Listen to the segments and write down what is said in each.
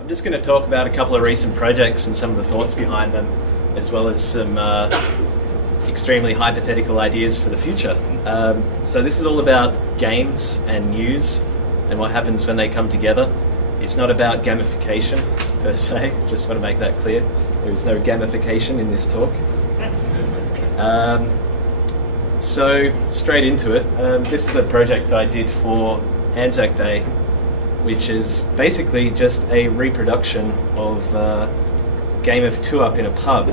I'm just going to talk about a couple of recent projects and some of the thoughts behind them, as well as some extremely hypothetical ideas for the future. So this is all about games and news and what happens when they come together. It's not about gamification per se, just want to make that clear. There is no gamification in this talk. So straight into it, this is a project I did for Anzac Day, which is basically just a reproduction of a game of two-up in a pub.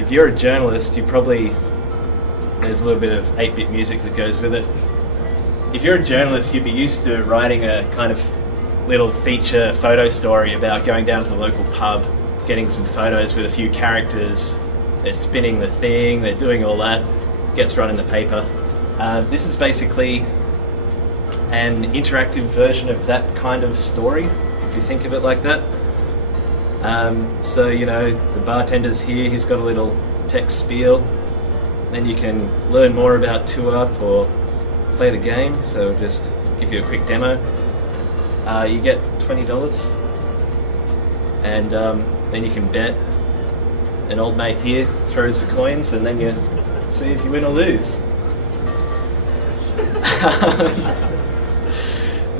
If you're a journalist, there's a little bit of 8-bit music that goes with it. If you're a journalist, you'd be used to writing a kind of little feature photo story about going down to the local pub, getting some photos with a few characters. They're spinning the thing, they're doing all that, gets run in the paper. This is basically an interactive version of that kind of story, if you think of it like that. So, the bartender's here, he's got a little text spiel. Then you can learn more about 2-Up or play the game, so I'll just give you a quick demo. You get $20, and then you can bet. An old mate here throws the coins, and then you see if you win or lose.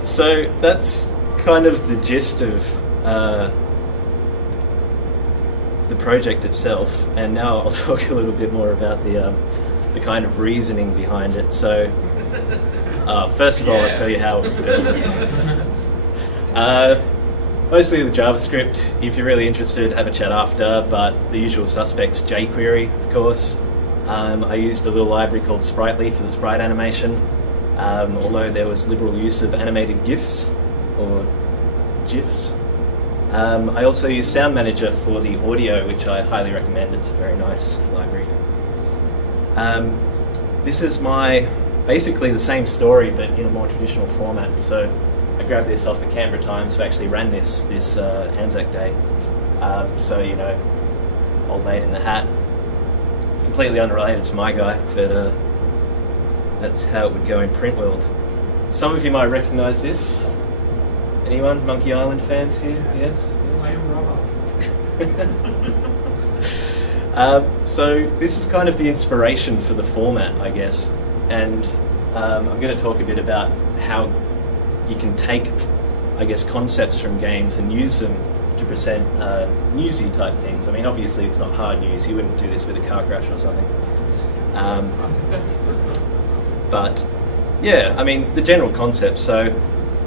So that's kind of the gist of the project itself, and now I'll talk a little bit more about the kind of reasoning behind it. So first of all, I'll tell you how it was built. Mostly the JavaScript. If you're really interested, have a chat after, but the usual suspects, jQuery, of course. I used a little library called Sprightly for the sprite animation, although there was liberal use of animated GIFs, or GIFs. I also used Sound Manager for the audio, which I highly recommend. It's a very nice library. This is basically the same story, but in a more traditional format. So I grabbed this off the Canberra Times, who actually ran this Anzac Day. So, old mate in the hat. Completely unrelated to my guy, but that's how it would go in print world. Some of you might recognise this. Anyone? Monkey Island fans here? Yes? I am Robbo. So this is kind of the inspiration for the format, I guess. And I'm going to talk a bit about how you can take, I guess, concepts from games and use them to present newsy type things. I mean, obviously it's not hard news. You wouldn't do this with a car crash or something. But yeah, I mean, the general concept. So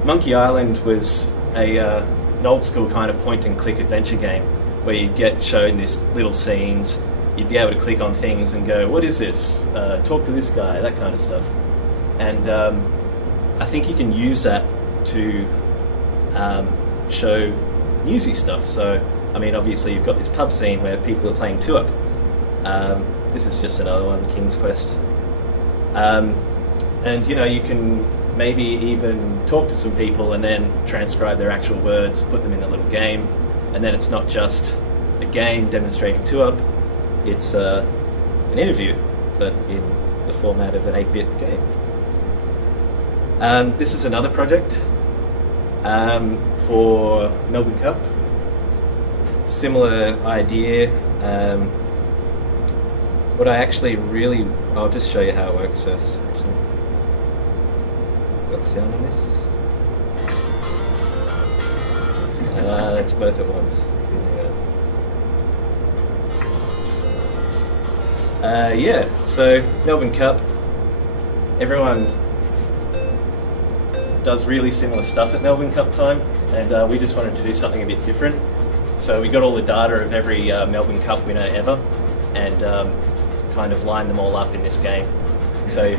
Monkey Island was an old school kind of point and click adventure game where you'd get shown these little scenes. You'd be able to click on things and go, what is this? Talk to this guy, that kind of stuff. And I think you can use that to show newsy stuff. So, I mean, obviously you've got this pub scene where people are playing 2-Up. This is just another one, King's Quest. And, you can maybe even talk to some people and then transcribe their actual words, put them in a little game, and then it's not just a game demonstrating 2-Up, it's an interview, but in the format of an 8-bit game. This is another project for Melbourne Cup. Similar idea. I'll just show you how it works first, actually. Got sound on this? That's both at once. So Melbourne Cup. Everyone does really similar stuff at Melbourne Cup time, and we just wanted to do something a bit different. So we got all the data of every Melbourne Cup winner ever, and kind of line them all up in this game. So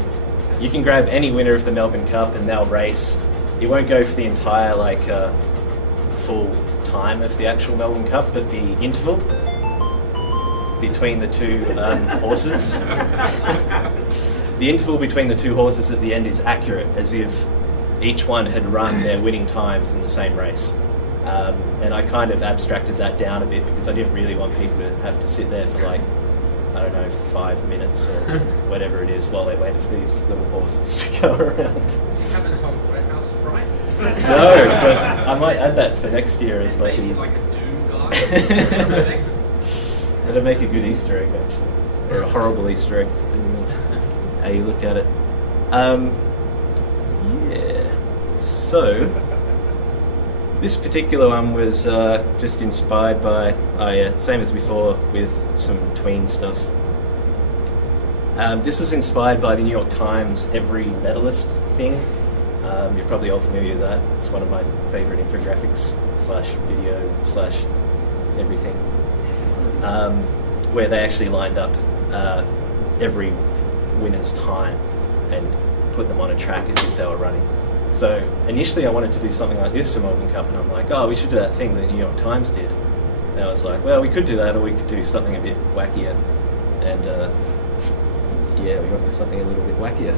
you can grab any winner of the Melbourne Cup and they'll race. It won't go for the entire full time of the actual Melbourne Cup, but the interval between the two horses. The interval between the two horses at the end is accurate, as if each one had run their winning times in the same race. And I kind of abstracted that down a bit because I didn't really want people to have to sit there for 5 minutes or whatever it is while they waited for these little horses to go around. Do you have a Tom Warehouse sprite? No. But I might add that for next year as like Maybe like a Doom guy. That'd make a good Easter egg, actually, or a horrible Easter egg, depending on how you look at it. Yeah. So this particular one was just inspired by, same as before with some tween stuff. This was inspired by the New York Times Every Medalist thing. You're probably all familiar with that. It's one of my favourite infographics / video / everything. Where they actually lined up every winner's time and put them on a track as if they were running. So initially I wanted to do something like this to Melbourne Cup, and I'm like, oh, we should do that thing that the New York Times did. And I was like, well, we could do that, or we could do something a bit wackier. And we went with something a little bit wackier.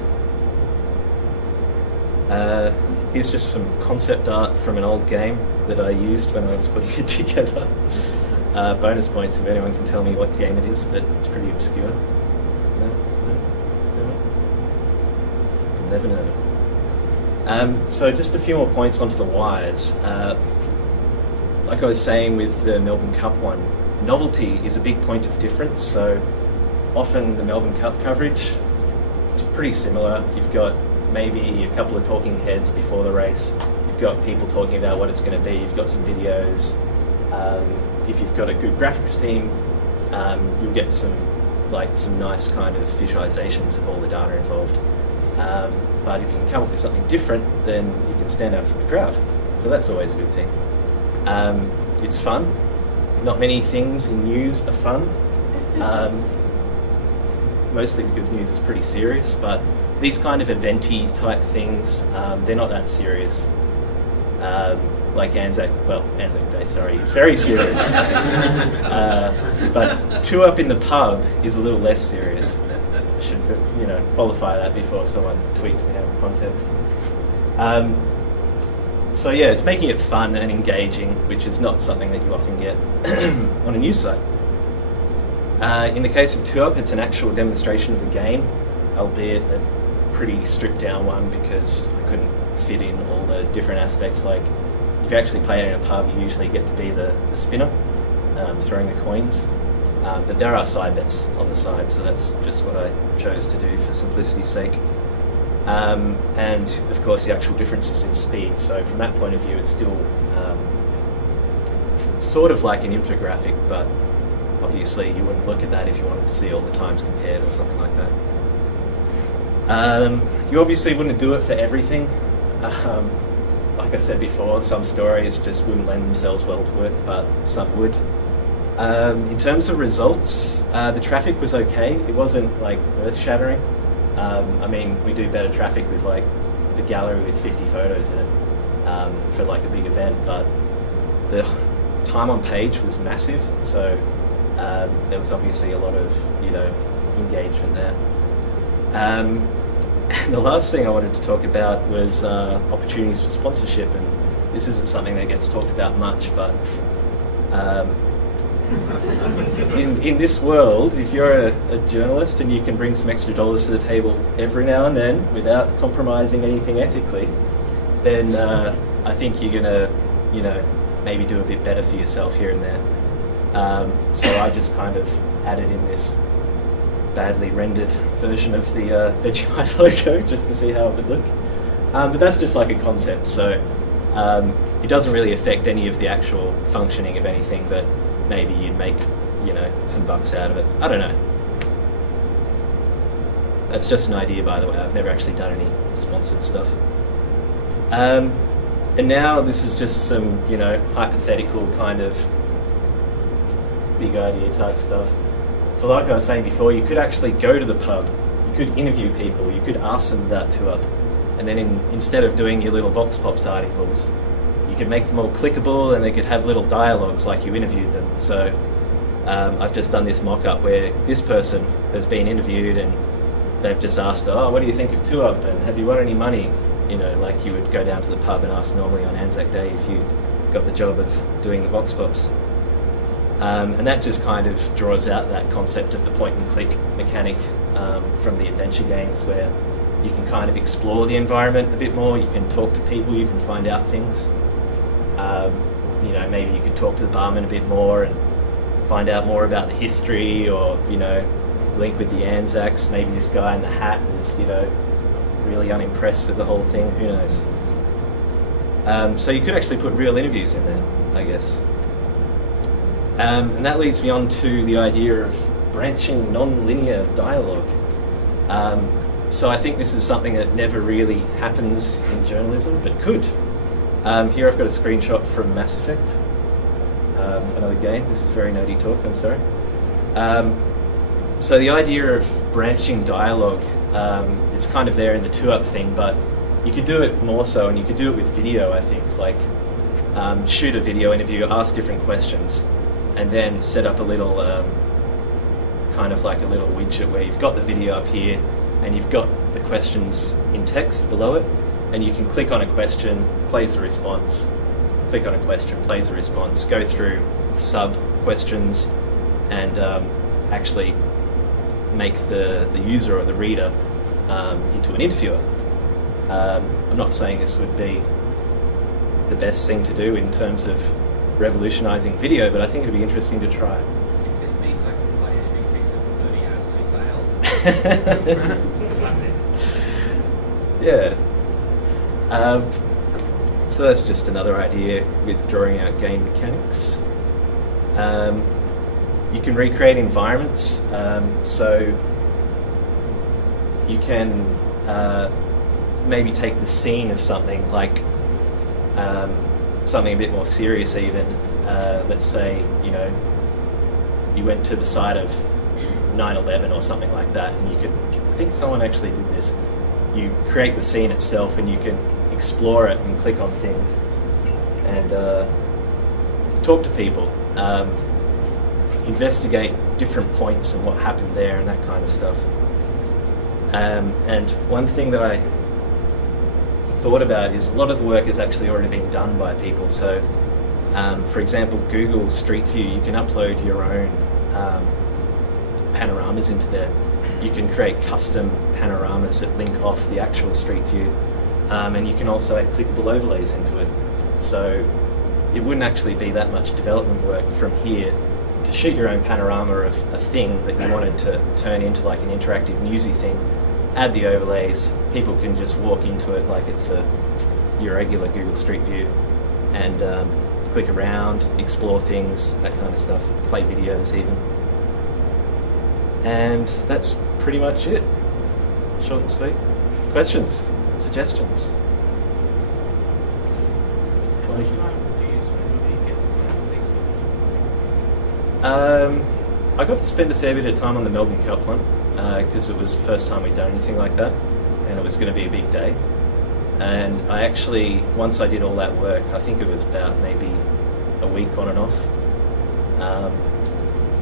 Here's just some concept art from an old game that I used when I was putting it together. Bonus points if anyone can tell me what game it is, but it's pretty obscure. No? You'll never know. So just a few more points onto the wires. Like I was saying with the Melbourne Cup one, novelty is a big point of difference. So often the Melbourne Cup coverage, it's pretty similar. You've got maybe a couple of talking heads before the race. You've got people talking about what it's going to be. You've got some videos. If you've got a good graphics team, you'll get some nice kind of visualizations of all the data involved. But if you can come up with something different, then you can stand out from the crowd. So that's always a good thing. It's fun. Not many things in news are fun. Mostly because news is pretty serious, but these kind of eventy type things, they're not that serious. Like Anzac Day, sorry, it's very serious. But Two Up in the Pub is a little less serious. I should, qualify that before someone tweets me out of context. So yeah, it's making it fun and engaging, which is not something that you often get on a news site. In the case of Two Up, it's an actual demonstration of the game, albeit a pretty stripped down one because I couldn't fit in all the different aspects. Like, if you actually play it in a pub, you usually get to be the spinner, throwing the coins. But there are side bets on the side, so that's just what I chose to do for simplicity's sake. And of course, the actual difference is in speed. So from that point of view, it's still sort of like an infographic, but obviously you wouldn't look at that if you wanted to see all the times compared or something like that. You obviously wouldn't do it for everything. Like I said before, some stories just wouldn't lend themselves well to it, but some would. In terms of results, the traffic was okay. It wasn't like earth-shattering. I mean, we do better traffic with like a gallery with 50 photos in it for like a big event, but the time on page was massive, so there was obviously a lot of engagement there. And the last thing I wanted to talk about was opportunities for sponsorship, and this isn't something that gets talked about much, but in this world, if you're a journalist and you can bring some extra dollars to the table every now and then without compromising anything ethically, then I think you're gonna, maybe do a bit better for yourself here and there. So I just kind of added in this badly rendered version of the Vegemite logo just to see how it would look. But that's just like a concept, so it doesn't really affect any of the actual functioning of anything, but maybe you'd make, some bucks out of it. I don't know. That's just an idea, by the way. I've never actually done any sponsored stuff. And now this is just some, hypothetical kind of big idea type stuff. So like I was saying before, you could actually go to the pub, you could interview people, you could ask them about Two Up, and then instead of doing your little Vox Pops articles, you could make them all clickable and they could have little dialogues like you interviewed them. So I've just done this mock-up where this person has been interviewed and they've just asked, what do you think of Two Up, and have you won any money? Like you would go down to the pub and ask normally on Anzac Day if you got the job of doing the Vox Pops. And that just kind of draws out that concept of the point-and-click mechanic from the adventure games, where you can kind of explore the environment a bit more, you can talk to people, you can find out things. You know, maybe you could talk to the barman a bit more and find out more about the history, or, you know, link with the Anzacs. Maybe this guy in the hat is, you know, really unimpressed with the whole thing. Who knows? So you could actually put real interviews in there, I guess. And that leads me on to the idea of branching non-linear dialogue. So I think this is something that never really happens in journalism, but could. Here I've got a screenshot from Mass Effect, another game. This is very nerdy talk, I'm sorry. So the idea of branching dialogue, it's kind of there in the 2-up thing, but you could do it more so, and you could do it with video, I think. Like, shoot a video interview, ask different questions, and then set up a little, kind of like a little widget where you've got the video up here, and you've got the questions in text below it, and you can click on a question, plays a response, click on a question, plays a response, go through sub-questions, and actually make the user or the reader into an interviewer. I'm not saying this would be the best thing to do in terms of revolutionising video, but I think it'd be interesting to try. If this means I can play NBC 730 as new sales. Yeah. So that's just another idea with drawing out game mechanics. You can recreate environments, so you can maybe take the scene of something, like something a bit more serious even. Let's say, you know, you went to the site of 9/11 or something like that, and you could, I think someone actually did this, you create the scene itself and you can explore it and click on things and talk to people, investigate different points and what happened there and that kind of stuff. And one thing that I thought about is a lot of the work has actually already been done by people. So, for example, Google Street View, you can upload your own panoramas into there. You can create custom panoramas that link off the actual Street View, and you can also add clickable overlays into it. So it wouldn't actually be that much development work from here to shoot your own panorama of a thing that you wanted to turn into like an interactive newsy thing, add the overlays, people can just walk into it like it's your regular Google Street View, and click around, explore things, that kind of stuff, play videos even. And that's pretty much it. Short and sweet. Questions? Suggestions? How much time do you spend when you get to spend on these sort of things? I got to spend a fair bit of time on the Melbourne Cup one, because it was the first time we'd done anything like that, and it was going to be a big day. And I actually, once I did all that work, I think it was about maybe a week on and off.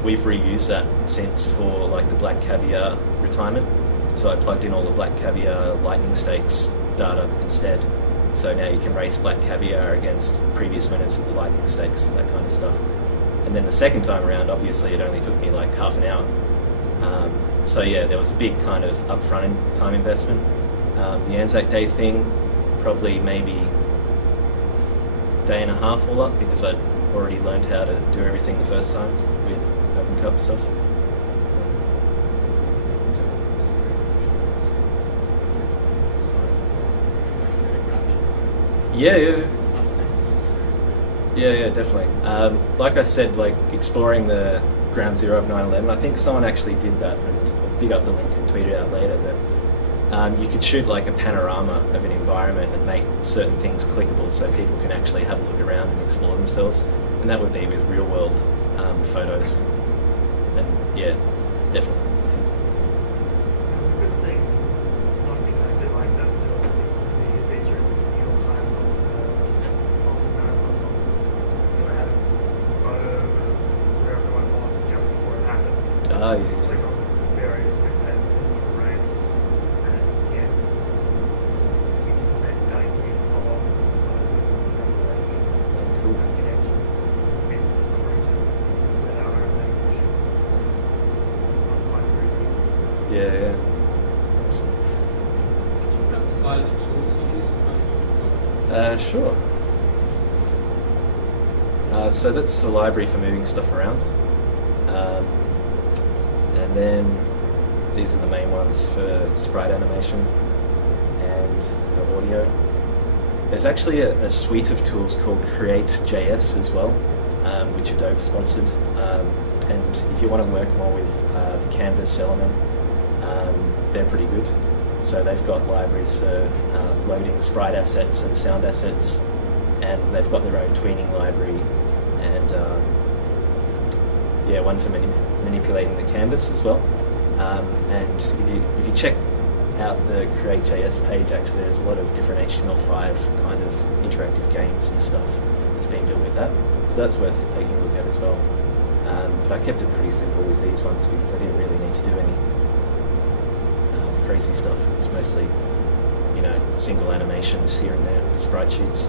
We've reused that since for like the Black Caviar retirement. So I plugged in all the Black Caviar Lightning Stakes data instead. So now you can race Black Caviar against previous winners of the Lightning Stakes, that kind of stuff. And then the second time around, obviously it only took me like half an hour. So yeah, there was a big kind of upfront time investment. The Anzac Day thing, probably maybe a day and a half all up, because I'd already learned how to do everything the first time with Open Cup stuff. Yeah, definitely. Like I said, like exploring the ground zero of 9/11, I think someone actually did that, and I'll dig up the link and tweet it out later, but you could shoot like a panorama of an environment and make certain things clickable so people can actually have a look around and explore themselves, and that would be with real world photos. And yeah, definitely. It was a good thing, not exactly like that, but the feature of the New York Times on the Boston Marathon. They had a photo of where everyone was just before it happened. Ah, yeah. Click on the various webpages of the race, and then get internet data info inside the page. Cool. And get actual bits of the story without our language. It's not quite freaky. Yeah. Awesome. About the slide of the tools you use as well. Sure. So that's a library for moving stuff around. And then these are the main ones for sprite animation and the audio. There's actually a suite of tools called Create.js as well, which Adobe sponsored. And if you want to work more with the Canvas element, they're pretty good. So they've got libraries for loading sprite assets and sound assets, and they've got their own tweening library, and one for manipulating the canvas as well. And if you check out the Create.js page, actually there's a lot of different HTML5 kind of interactive games and stuff that's being built with that. So that's worth taking a look at as well. But I kept it pretty simple with these ones because I didn't really need to do any crazy stuff. It's mostly, single animations here and there with sprite sheets.